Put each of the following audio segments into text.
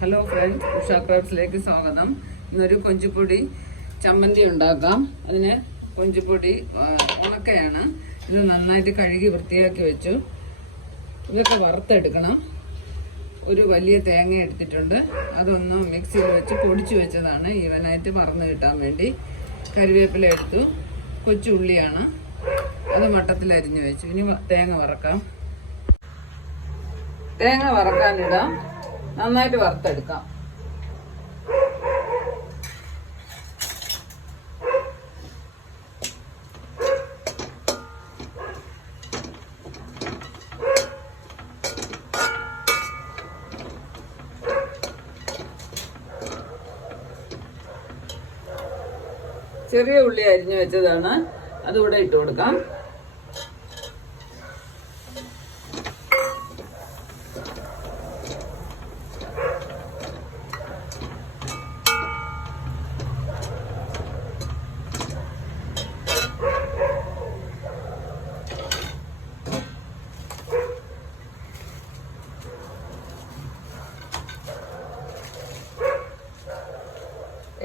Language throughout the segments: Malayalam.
ഹലോ ഫ്രണ്ട്സ് ഉഷ ക്രാഫ്റ്റ്സിലേക്ക് സ്വാഗതം. ഇന്നൊരു കൊഞ്ചുപൊടി ചമ്മന്തി ഉണ്ടാക്കാം. അതിന് കൊഞ്ചുപൊടി ഉണക്കയാണ്. ഇത് നന്നായിട്ട് കഴുകി വൃത്തിയാക്കി വെച്ചു. ഇതൊക്കെ വറുത്തെടുക്കണം. ഒരു വലിയ തേങ്ങ എടുത്തിട്ടുണ്ട്. അതൊന്ന് മിക്സിയിൽ വെച്ച് പൊടിച്ചു വെച്ചതാണ്. ഈവനായിട്ട് വറന്ന് കിട്ടാൻ വേണ്ടി. കറിവേപ്പില എടുത്തു. കൊച്ചുള്ളിയാണ്. അത് മട്ടത്തിൽ അരിഞ്ഞു വെച്ചു. ഇനി തേങ്ങ വറക്കാം. തേങ്ങ വറക്കാനിടാം. നന്നായിട്ട് വറുത്തെടുക്കാം. ചെറിയ ഉള്ളി അരിഞ്ഞു വെച്ചതാണ്. അതുകൂടെ ഇട്ട് കൊടുക്കാം.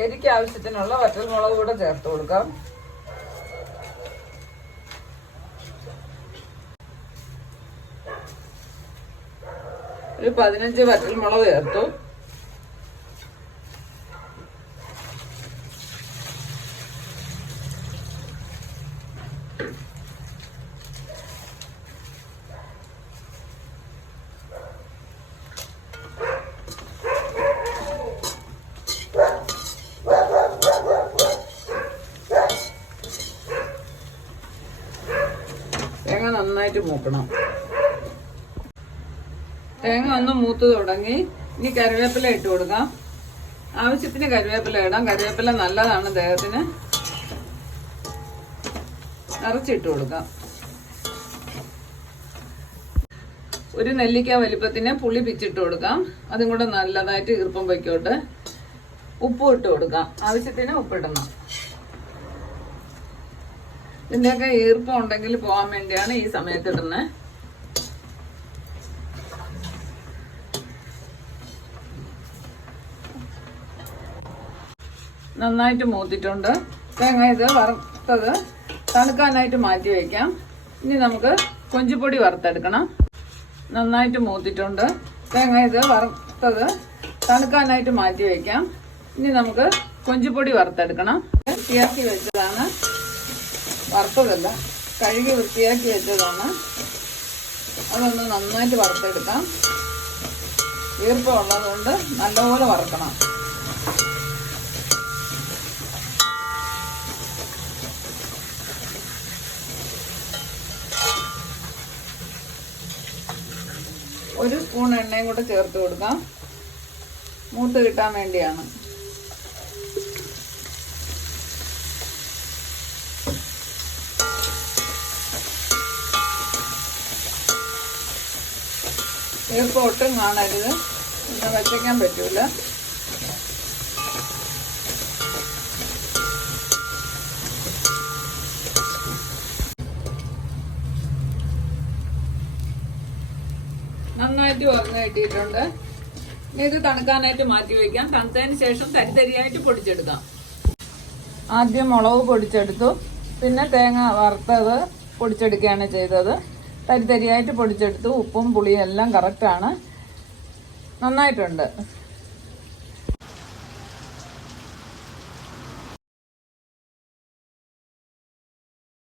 എരിക്ക് ആവശ്യത്തിനുള്ള വറ്റൽമുളക് കൂടെ ചേർത്ത് കൊടുക്കാം. ഒരു പതിനഞ്ച് വറ്റൽമുളക് ചേർത്തു തേങ്ങ നന്നായിട്ട് മൂക്കണം. തേങ്ങ ഒന്ന് മൂത്ത് തുടങ്ങി. ഇനി കറിവേപ്പില ഇട്ട് കൊടുക്കാം. ആവശ്യത്തിന് കറിവേപ്പില ഇടാം. കറിവേപ്പില നല്ലതാണ് ദേഹത്തിന്. നിറച്ചിട്ട് കൊടുക്കാം. ഒരു നെല്ലിക്ക വലിപ്പത്തിന് പുളി പിച്ചിട്ട് കൊടുക്കാം. അതും കൂടെ നല്ലതായിട്ട് ഈർപ്പം വയ്ക്കോട്ട് ഉപ്പും ഇട്ട് കൊടുക്കാം. ആവശ്യത്തിന് ഉപ്പിടണം. ഇതിന്റെയൊക്കെ ഈർപ്പം ഉണ്ടെങ്കിൽ പോകാൻ വേണ്ടിയാണ് ഈ സമയത്ത് ഇടുന്നത് നന്നായിട്ട് മൂത്തിട്ടുണ്ട്. തേങ്ങ ഇത് വറുത്തത് തണുക്കാനായിട്ട് മാറ്റി വയ്ക്കാം. ഇനി നമുക്ക് കൊഞ്ചുപൊടി വറുത്തെടുക്കണം. നന്നായിട്ട് മൂത്തിട്ടുണ്ട്. തേങ്ങ ഇത് വറുത്തത് തണുക്കാനായിട്ട് മാറ്റി വയ്ക്കാം. ഇനി നമുക്ക് കൊഞ്ചുപൊടി വറുത്തെടുക്കണം. ഇറക്കി വെച്ചതാണ്. വറുത്തതല്ല. കഴുകി വൃത്തിയാക്കി വെച്ചതാണ്. അതൊന്ന് നന്നായിട്ട് വറുത്തെടുക്കാം. ഈർപ്പം ഉള്ളതുകൊണ്ട് നല്ലപോലെ വറുക്കണം. ഒരു സ്പൂൺ എണ്ണയും കൂടെ ചേർത്ത് കൊടുക്കാം. മൂത്ത് കിട്ടാൻ വേണ്ടിയാണ്. ഈർപ്പം ഒട്ടും കാണരുത്. പിന്നെ വച്ചയ്ക്കാൻ പറ്റൂല. നന്നായിട്ട് ഉറങ്ങ കിട്ടിയിട്ടുണ്ട് ഇത് തണുക്കാനായിട്ട് മാറ്റി വയ്ക്കാം. തണുത്തതിന് ശേഷം തരിതരിയായിട്ട് പൊടിച്ചെടുക്കാം. ആദ്യം മുളക് പൊടിച്ചെടുത്തു. പിന്നെ തേങ്ങ വറുത്തത് പൊടിച്ചെടുക്കുകയാണ് ചെയ്തത്. തരിതരിയായിട്ട് പൊടിച്ചെടുത്തു ഉപ്പും പുളിയും എല്ലാം കറക്റ്റാണ് നന്നായിട്ടുണ്ട്.